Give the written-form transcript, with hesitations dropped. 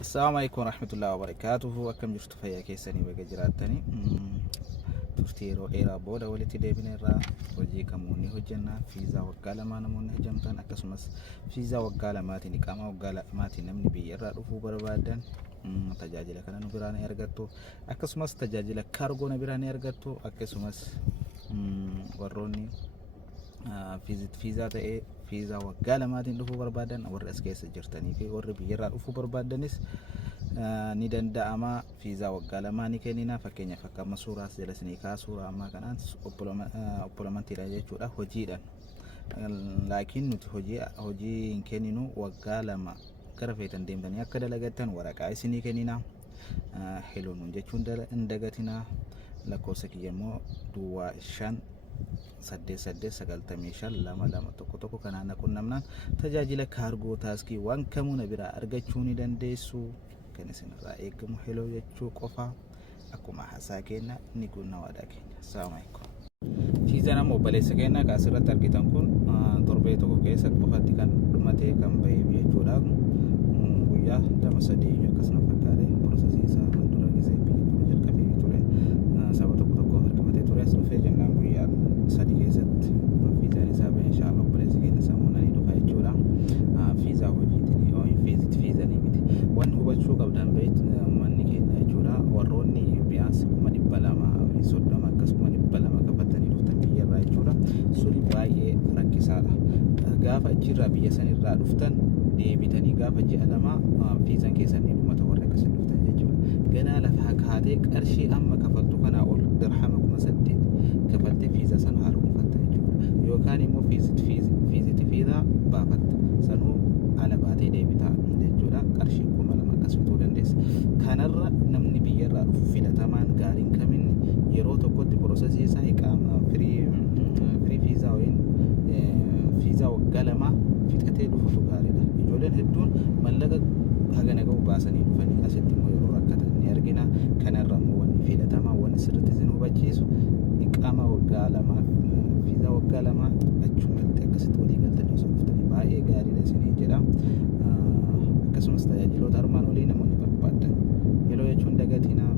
السلام عليكم ورحمة الله وبركاته. أكم جرت فيا كيسني بجراتني تفتيرو إيرا بودا ولتي ديبين إيرا وجي كموني هجنا فيزا وقال ما نمون هجمتان أكسمس فيزا وقال ماتي نكاما وقال ماتي نمني بيرا رفو بربادن تجاجل كنا نبراني أرغتو أكسمس تجاجل كارغو نبراني أرغتو أكسمس وروني fiizaa ta'ee fiizaa waggaa lamaatiin dhufuu barbaadan warra as keessa jirtanii fi warri biyyarraa dhufuu barbaadanis ni danda'ama. Fiizaa waggaa lamaa ni kennina. Fakkeenyaaf akka amma suuraas jala isinii kaa'aa suuraa ammaa kanaan obbolomantiidha jechuudha hojiidhaan. Laakiin nuti hojii hin kenninu waggaa lama gara feetan deemtanii akka dalagattan waraqaa isinii kennina. Heloon jechuun hin dagatina. Lakkoofsa kiyya immoo duwwaa 5 kanaan qunnamnaan tajaajila kaargoo taaskii waan kamuu na biraa argachuu ni dandeessu. Kan isinirraa eegamu heloo jechuu qofa. Akkuma haasaa keenya ni guunna waadaa keenya. Assalamu alaikum. Fiizaan ammoo obboleessa keenya asirratti argitan kun torbee tokko keessa qofatti kan dhumatee kan bahee jechuudha. Guyyaa 2-3 akkasuma fakkaatee piroosesii isaa kan dura gisee biyya jalqabee ture. Saba tokko harkifatee ture as dhufee jennaan guyyaa 3 keessatti fiizaan isaa bahee inshallah obboleessi keenya sammuna ni dhufa jechuudha. Fiizaa hojiitiin yoo fiizanii miti. Waan hubachuu qabdan manni keenya jechuudha. Warroonni biyaas 230 akkasuma 200 qabatanii dhuftan biyyarraa jechuudha. Suni baay'ee rakkisaadha. Gaafa achirraa biyya sanirraa dhuftan deebitanii gaafa ji'a lamaa fiizaan keessan ni dhumata warra akkasii dhuftan jechuudha. Ganaa lafaa kaatee qarshii amma kafaltu kanaa ol dirhama 8,000 kafaltee fiizaa sana haaromfatta jechuudha. Yookaan immoo fiizaa baafatta sanuu ala baatee deebitaa jechuudha. Qarshii 2,000 akkas fituu dandeessa. Kanarra namni biyyarraa dhufu filatamaan gaariin kaminni yeroo tokkotti piroosesii isaa iqaama firii fiizaa waliin fiizaa waggaa lamaa fixatee dhufutu gaariidha. Ijoolleen hedduun mallaqa hagana ga'u baasanii dhufanii asitti immoo yeroo rakkatan ni argina. Kanarra immoo wanni filatamaa wanni sirriitti isin hubachiisu iqaama waggaa lamaa fiizaa waggaa lamaa achumatti akkasitti walii galtanii osoo dhuftanii baay'ee gaariidha isinii jedha. Akkasumas tajaajiloota armaan olii namoonni barbaadan yeroo jechuun dagatinaa